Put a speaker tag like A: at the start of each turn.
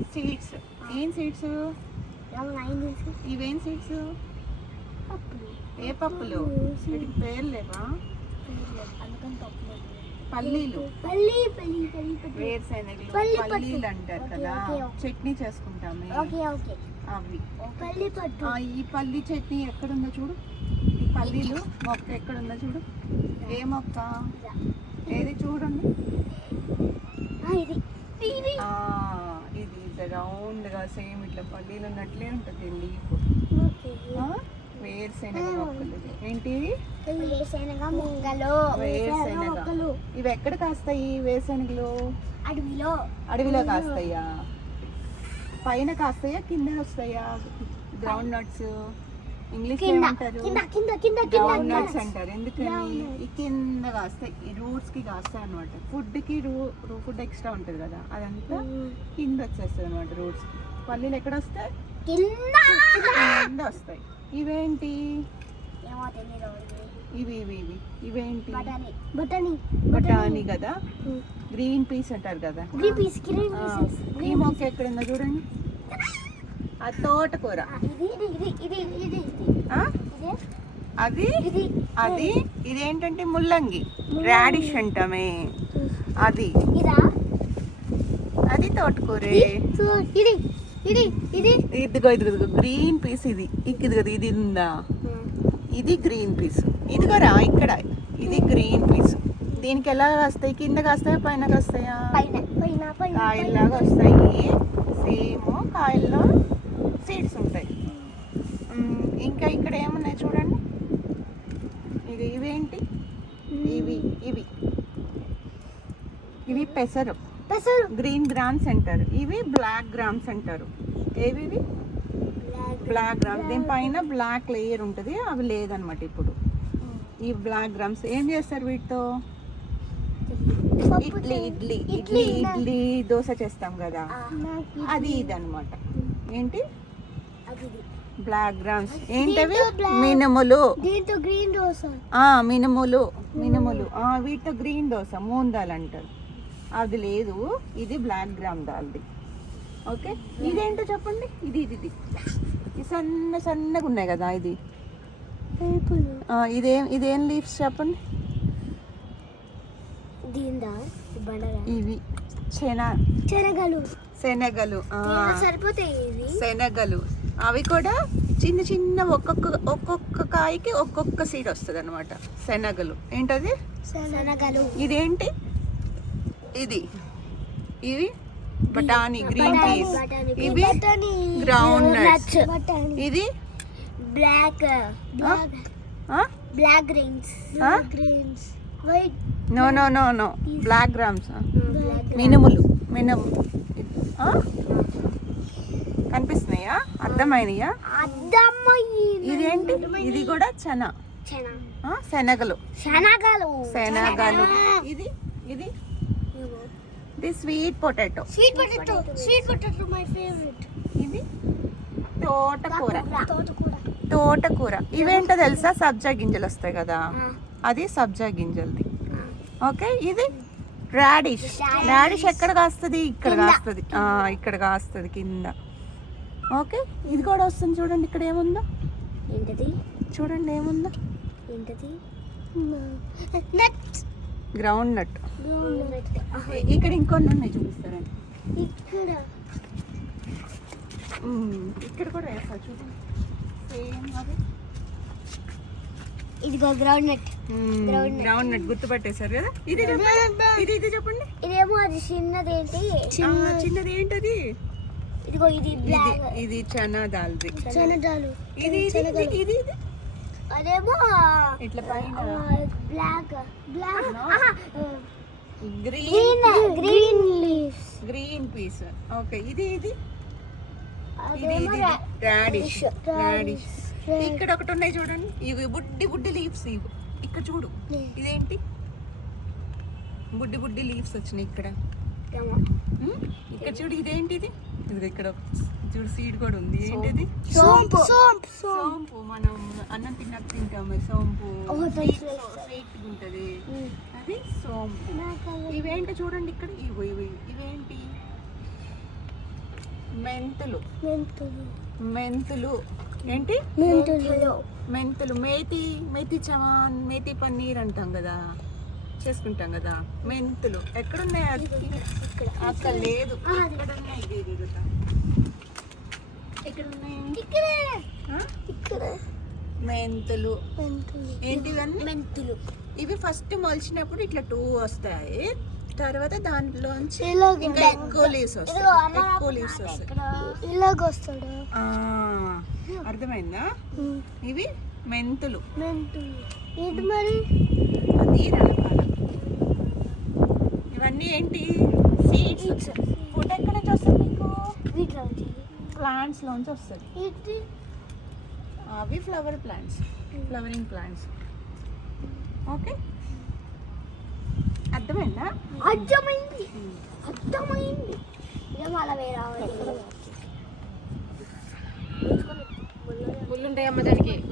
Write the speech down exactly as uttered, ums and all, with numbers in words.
A: Seeds. ఏం seeds ఇవేం seeds? ఏ పప్పులు? వీటికి పేరు లేవా? పల్లీలు, వేరుశెనగలు, పల్లీలు అంటారు కదా, చట్నీ చేసుకుంటామే అవి. ఈ పల్లి చట్నీ ఎక్కడుందో చూడు. ఈ పల్లీలు మొక్క ఎక్కడుందో చూడు. ఏ మొక్క? ఏది చూడండి. ఇది రౌండ్ గా సేమ్ ఇట్లా పల్లీలు ఉన్నట్లే ఉంటుంది లీఫ్. వేరుశెనగ మొక్కలు. ఏంటి? వేరుశెనగ. ఇవి ఎక్కడ కాస్తాయి వేరుశెనగలు? అడవిలో. అడవిలో కాస్తాయా? పైన కాస్తాయా కింద వస్తాయా? గ్రౌండ్ నట్స్ ఇంగ్లీష్ ఏమంటారు? గ్రౌండ్ నట్స్ అంటారు. ఎందుకని? ఈ కింద కాస్తాయి, ఈ రూట్స్ కి కాస్తాయి అనమాట. ఫుడ్ కి రూ ఫుడ్ ఎక్స్ట్రా ఉంటుంది కదా, అదంతా కింద వచ్చేస్తుంది అనమాట రూట్స్. పల్లీలు ఎక్కడ వస్తాయి? కింద వస్తాయి. ఇవేంటి? ఇవి ఇవి ఇవి ఇవేంటి? బఠానీ కదా, గ్రీన్ పీస్ అంటారు కదా. ఈ మొక్క ఎక్కడుందో చూడండి. ఆ తోటకూర. అది అది ఇదేంటంటే ముల్లంగి, రాడిష్ అంటామే. అది అది తోటకూరే. ఇదిగో ఇదిగో గ్రీన్ పీస్. ఇది ఇదిగో ఇది ఉందా? ఇది గ్రీన్ పీస్. ఇదిగోరా ఇక్కడ. ఇది గ్రీన్ పీస్. దీనికి ఎలా వస్తాయి? కింద కాస్తాయా పైన కాస్తాయా? కాయల్లాగా వస్తాయి. సేమ్ కాయల్లో సీడ్స్ ఉంటాయి. ఇంకా ఇక్కడ ఏమున్నాయి చూడండి. ఇది ఇవేంటి? ఇవి ఇవి ఇవి పెసరు. గ్రీన్ గ్రామ్స్ అంటారు. ఇవి బ్లాక్ గ్రామ్స్ అంటారు. ఏవి? Black grams. దీనిపైన బ్లాక్ లేయర్ ఉంటుంది, అవి లేదనమాట ఇప్పుడు. ఈ బ్లాక్ గ్రామ్స్ ఏం చేస్తారు వీటితో? ఇడ్లీ ఇడ్లీ ఇడ్లీ ఇడ్లీ దోశ చేస్తాం కదా, అది ఇది అనమాట. ఏంటి? Black grams. ఏంటవి? మినుములు. మినుములు మినుములు వీటితో గ్రీన్ దోశ, మూన్ దాల్ అంటారు. అది లేదు, ఇది బ్లాక్ గ్రామ్ దాల్ది. ఓకే, ఇదేంటో చెప్పండి. ఇది ఇది ఇది ఇది సన్న సన్నగా ఉన్నాయి కదా, ఇది ఇదేం ఇదేం లీవ్స్ చెప్పండి. ఇవి శన శనగలు శనగలు శనగలు అవి కూడా చిన్న చిన్న ఒక్కొక్క ఒక్కొక్క కాయకి ఒక్కొక్క సీడ్ వస్తుంది అనమాట. శనగలు. ఏంటది? శనగలు. ఇదేంటి? ఇది ఇవి బఠానీ, గ్రీన్ పీస్. ఇవి గ్రౌండ్ నట్స్. ఇది black black grains grains white no no no no black grams. మినుములు. మినుము కనిపిస్తున్నాయా? అర్థమైనయా? ఇదేంటి? ఇది కూడా చనా శనగలు శనగలు శనగలు. ఇది ఇది ఇది sweet potato. Sweet potato sweet potato my favourite. ఇది తోటకూర. తోటకూర తోటకూర. ఇవేంటో తెలుసా? సబ్జా గింజలు వస్తాయి కదా, అది సబ్జా గింజలది. ఓకే, ఇది రాడిష్. రాడిష్ ఎక్కడ కాస్తుంది? ఇక్కడ కాస్తుంది. ఇక్కడ కాస్తుంది కింద. ఓకే, ఇది కూడా వస్తుంది. చూడండి ఇక్కడ ఏముందో. ఏంటది? చూడండి ఏముందో. ఏంటది? Groundnut. ఇక్కడ ఇంకొన్ని ఉన్నాయి, చూపిస్తారండి. ఇక్కడ ఇక్కడ కూడా వేస్తారు చూడండి. ఇదిగో గ్రౌండ్ నట్. గ్రౌండ్ నట్ గుర్తుపట్టేశారు కదా. ఇది ఇది ఇది చెప్పండి. ఇదేమో అది చిన్నది. ఏంటి చిన్నది? ఏంటది? ఇదిగో ఇది ఇది చనా దాల్ది. చనా దాల్. ఇది ఇది ఇది అదేమో ఇట్లా పైన black black green green leaves green peas. Okay, ఇది ఇది ఇది రాడిష్. రాడిష్. ఇక్కడ ఒకటి ఉన్నాయి చూడండి. ఇవి బుడ్డి బుడ్డి లీవ్స్. ఇవి ఇక్కడ చూడు. ఇదేంటి? బుడ్డి బుడ్డి లీవ్స్ వచ్చినాయి ఇక్కడ. ఇక్కడ చూడు. ఇదేంటి? ఇది ఇది ఇక్కడ చూడు, సీడ్ కూడా ఉంది. ఏంటిది? సోంపు. సోంపు మనం అన్నం తిన్నాక తింటాము. సోంపు స్వీట్ ఉంటది, అది సోంపు. ఇవేంటి చూడండి ఇక్కడ. ఇవి ఇవి ఇవేంటి? మెంతులు
B: మెంతులు
A: మెంతులు ఏంటి
B: మెంతులు
A: మెంతులు మేతి మేతి చవాన్ మేతి పన్నీర్ అంటాం కదా, చేసుకుంటాం కదా. మెంతులు ఎక్కడున్నాయి? అక్కడ లేదు. ఎక్కడున్నాయి? ఎక్కడున్నాయి? మెంతులు ఏంటివన్నీ?
B: మెంతులు.
A: ఇవి ఫస్ట్ మొలిచినప్పుడు ఇట్లా టూ వస్తాయి, తర్వాత దాంట్లోంచి ఇంకా ఎక్కువ లీవ్స్ వస్తాయి. ఎక్కువ లీవ్స్ వస్తాయి.
B: ఇలాగొస్తాడు.
A: అర్థమైందా? ఇవి మెంతులు.
B: మెంతులు ఏంటి మరి?
A: అది రలపాల. ఇవన్నీ ఏంటి? సీడ్స్. ఫుడ్ ఎక్కడ నుంచి వస్తుంది మీకు? ప్లాంట్స్ లోంచి వస్తుంది. అవి flower plants, flowering plants. Okay, అర్థమైందా?
B: అర్థమైంది అర్థమైంది
A: ముళ్ళు ఉంటాయమ్మ దానికి.